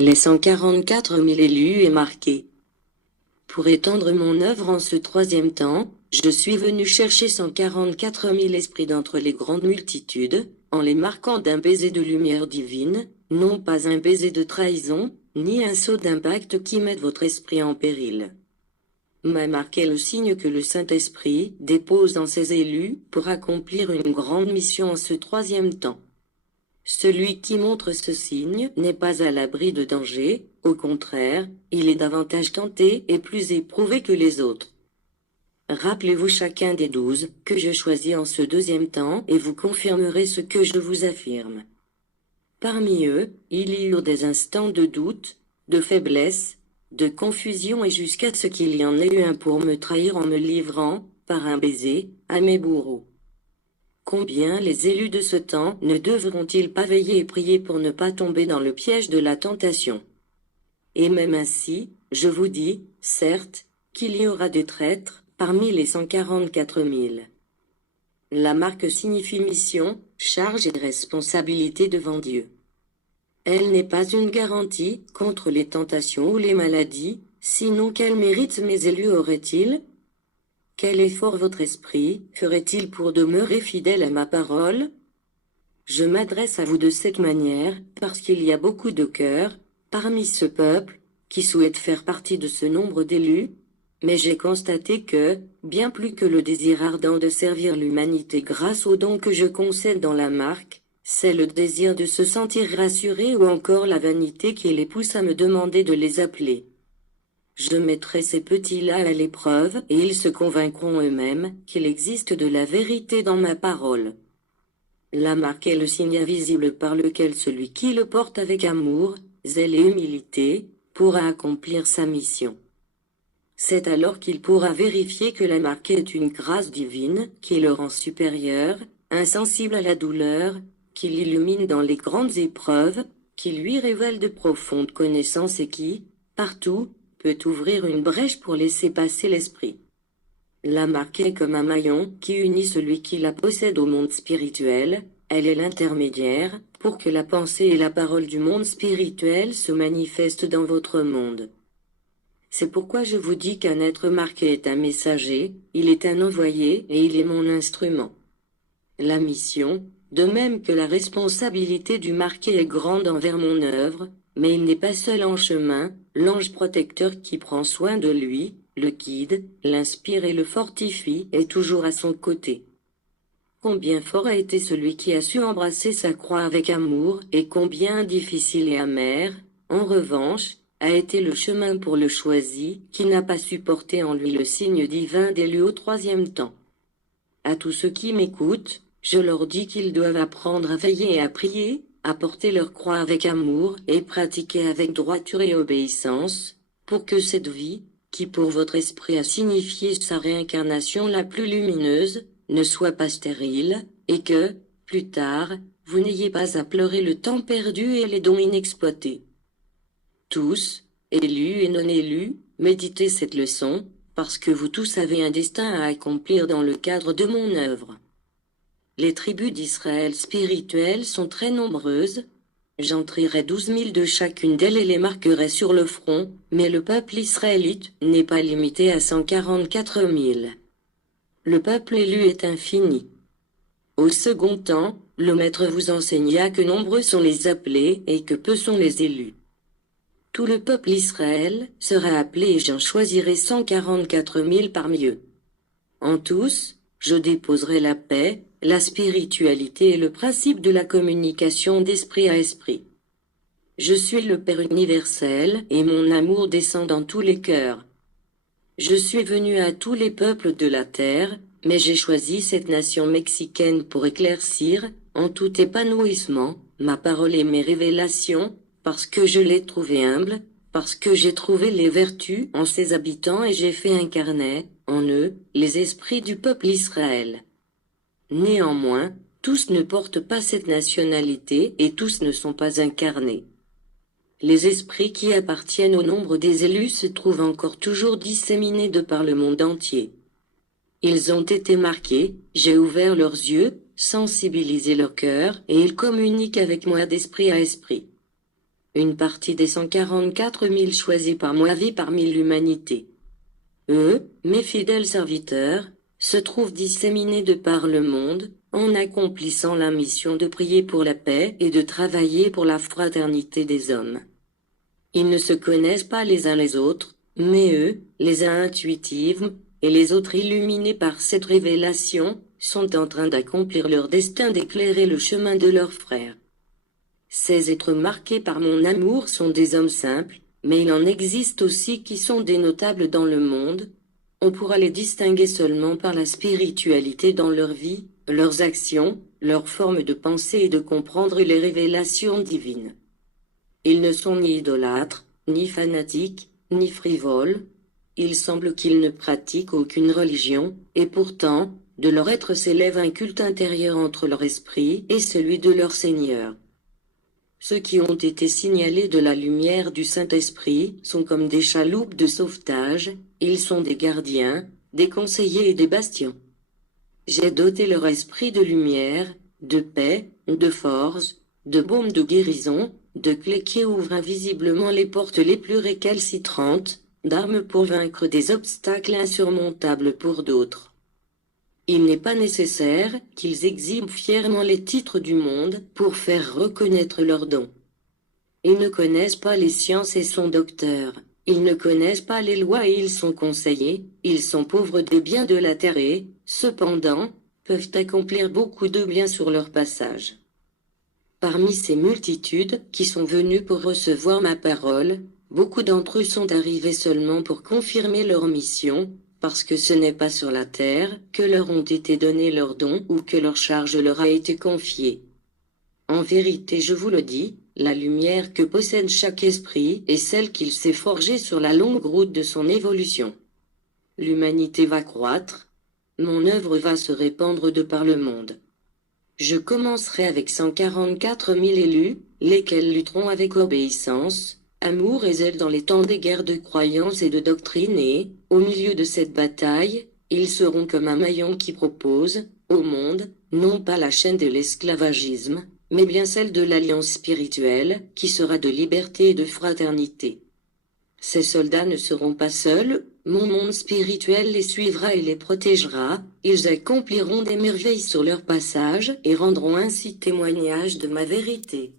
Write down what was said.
Les 144 000 élus est marqué. Pour étendre mon œuvre en ce troisième temps, je suis venu chercher 144 000 esprits d'entre les grandes multitudes, en les marquant d'un baiser de lumière divine, non pas un baiser de trahison, ni un sceau d'impact qui mette votre esprit en péril. M'a marqué le signe que le Saint-Esprit dépose dans ses élus pour accomplir une grande mission en ce troisième temps. Celui qui montre ce signe n'est pas à l'abri de danger, au contraire, il est davantage tenté et plus éprouvé que les autres. Rappelez-vous chacun des 12 que je choisis en ce deuxième temps et vous confirmerez ce que je vous affirme. Parmi eux, il y eut des instants de doute, de faiblesse, de confusion et jusqu'à ce qu'il y en ait eu un pour me trahir en me livrant, par un baiser, à mes bourreaux. Combien les élus de ce temps ne devront-ils pas veiller et prier pour ne pas tomber dans le piège de la tentation? Et même ainsi, je vous dis, certes, qu'il y aura des traîtres parmi les 144 000. La marque signifie mission, charge et responsabilité devant Dieu. Elle n'est pas une garantie contre les tentations ou les maladies, sinon quel mérite mes élus auraient-ils? Quel effort votre esprit ferait-il pour demeurer fidèle à ma parole? Je m'adresse à vous de cette manière, parce qu'il y a beaucoup de cœurs, parmi ce peuple, qui souhaitent faire partie de ce nombre d'élus, mais j'ai constaté que, bien plus que le désir ardent de servir l'humanité grâce aux dons que je concède dans la marque, c'est le désir de se sentir rassuré ou encore la vanité qui les pousse à me demander de les appeler. Je mettrai ces petits-là à l'épreuve et ils se convaincront eux-mêmes qu'il existe de la vérité dans ma parole. La marque est le signe invisible par lequel celui qui le porte avec amour, zèle et humilité, pourra accomplir sa mission. C'est alors qu'il pourra vérifier que la marque est une grâce divine qui le rend supérieur, insensible à la douleur, qui l'illumine dans les grandes épreuves, qui lui révèle de profondes connaissances et qui, partout, peut ouvrir une brèche pour laisser passer l'esprit. La marque est comme un maillon qui unit celui qui la possède au monde spirituel, elle est l'intermédiaire, pour que la pensée et la parole du monde spirituel se manifestent dans votre monde. C'est pourquoi je vous dis qu'un être marqué est un messager, il est un envoyé et il est mon instrument. La mission, de même que la responsabilité du marqué est grande envers mon œuvre, mais il n'est pas seul en chemin, l'ange protecteur qui prend soin de lui, le guide, l'inspire et le fortifie est toujours à son côté. Combien fort a été celui qui a su embrasser sa croix avec amour et combien difficile et amer, en revanche, a été le chemin pour le choisi, qui n'a pas supporté en lui le signe divin d'élu au troisième temps. À tous ceux qui m'écoutent, je leur dis qu'ils doivent apprendre à veiller et à prier, à porter leur croix avec amour et pratiquer avec droiture et obéissance, pour que cette vie, qui pour votre esprit a signifié sa réincarnation la plus lumineuse, ne soit pas stérile, et que, plus tard, vous n'ayez pas à pleurer le temps perdu et les dons inexploités. Tous, élus et non élus, méditez cette leçon, parce que vous tous avez un destin à accomplir dans le cadre de mon œuvre. Les tribus d'Israël spirituelles sont très nombreuses. J'en trierai 12 000 de chacune d'elles et les marquerai sur le front, mais le peuple israélite n'est pas limité à 144 000. Le peuple élu est infini. Au second temps, le Maître vous enseigna que nombreux sont les appelés et que peu sont les élus. Tout le peuple Israël sera appelé et j'en choisirai 144 000 parmi eux. En tous, je déposerai la paix, la spiritualité et le principe de la communication d'esprit à esprit. Je suis le Père universel et mon amour descend dans tous les cœurs. Je suis venu à tous les peuples de la terre, mais j'ai choisi cette nation mexicaine pour éclaircir, en tout épanouissement, ma parole et mes révélations, parce que je l'ai trouvée humble, parce que j'ai trouvé les vertus en ses habitants et j'ai fait incarner, en eux, les esprits du peuple Israël. Néanmoins, tous ne portent pas cette nationalité et tous ne sont pas incarnés. Les esprits qui appartiennent au nombre des élus se trouvent encore toujours disséminés de par le monde entier. Ils ont été marqués, j'ai ouvert leurs yeux, sensibilisé leur cœur, et ils communiquent avec moi d'esprit à esprit. une partie des 144 000 choisis par moi vit parmi l'humanité. Eux, mes fidèles serviteurs, se trouvent disséminés de par le monde, en accomplissant la mission de prier pour la paix et de travailler pour la fraternité des hommes. Ils ne se connaissent pas les uns les autres, mais eux, les uns intuitifs, et les autres illuminés par cette révélation, sont en train d'accomplir leur destin d'éclairer le chemin de leurs frères. Ces êtres marqués par mon amour sont des hommes simples, mais il en existe aussi qui sont des notables dans le monde. On pourra les distinguer seulement par la spiritualité dans leur vie, leurs actions, leur forme de penser et de comprendre les révélations divines. Ils ne sont ni idolâtres, ni fanatiques, ni frivoles. Il semble qu'ils ne pratiquent aucune religion, et pourtant, de leur être s'élève un culte intérieur entre leur esprit et celui de leur Seigneur. Ceux qui ont été signalés de la lumière du Saint-Esprit sont comme des chaloupes de sauvetage, ils sont des gardiens, des conseillers et des bastions. J'ai doté leur esprit de lumière, de paix, de force, de baume de guérison, de clés qui ouvrent invisiblement les portes les plus récalcitrantes, d'armes pour vaincre des obstacles insurmontables pour d'autres. Il n'est pas nécessaire qu'ils exhibent fièrement les titres du monde pour faire reconnaître leurs dons. Ils ne connaissent pas les sciences et sont docteurs, ils ne connaissent pas les lois et ils sont conseillers, ils sont pauvres des biens de la terre et, cependant, peuvent accomplir beaucoup de bien sur leur passage. Parmi ces multitudes qui sont venues pour recevoir ma parole, beaucoup d'entre eux sont arrivés seulement pour confirmer leur mission, parce que ce n'est pas sur la terre que leur ont été donnés leurs dons ou que leur charge leur a été confiée. En vérité, je vous le dis, la lumière que possède chaque esprit est celle qu'il s'est forgée sur la longue route de son évolution. L'humanité va croître, mon œuvre va se répandre de par le monde. Je commencerai avec 144 000 élus, lesquels lutteront avec obéissance, amour et zèle dans les temps des guerres de croyance et de doctrine et, au milieu de cette bataille, ils seront comme un maillon qui propose, au monde, non pas la chaîne de l'esclavagisme, mais bien celle de l'alliance spirituelle, qui sera de liberté et de fraternité. Ces soldats ne seront pas seuls, mon monde spirituel les suivra et les protégera, ils accompliront des merveilles sur leur passage et rendront ainsi témoignage de ma vérité.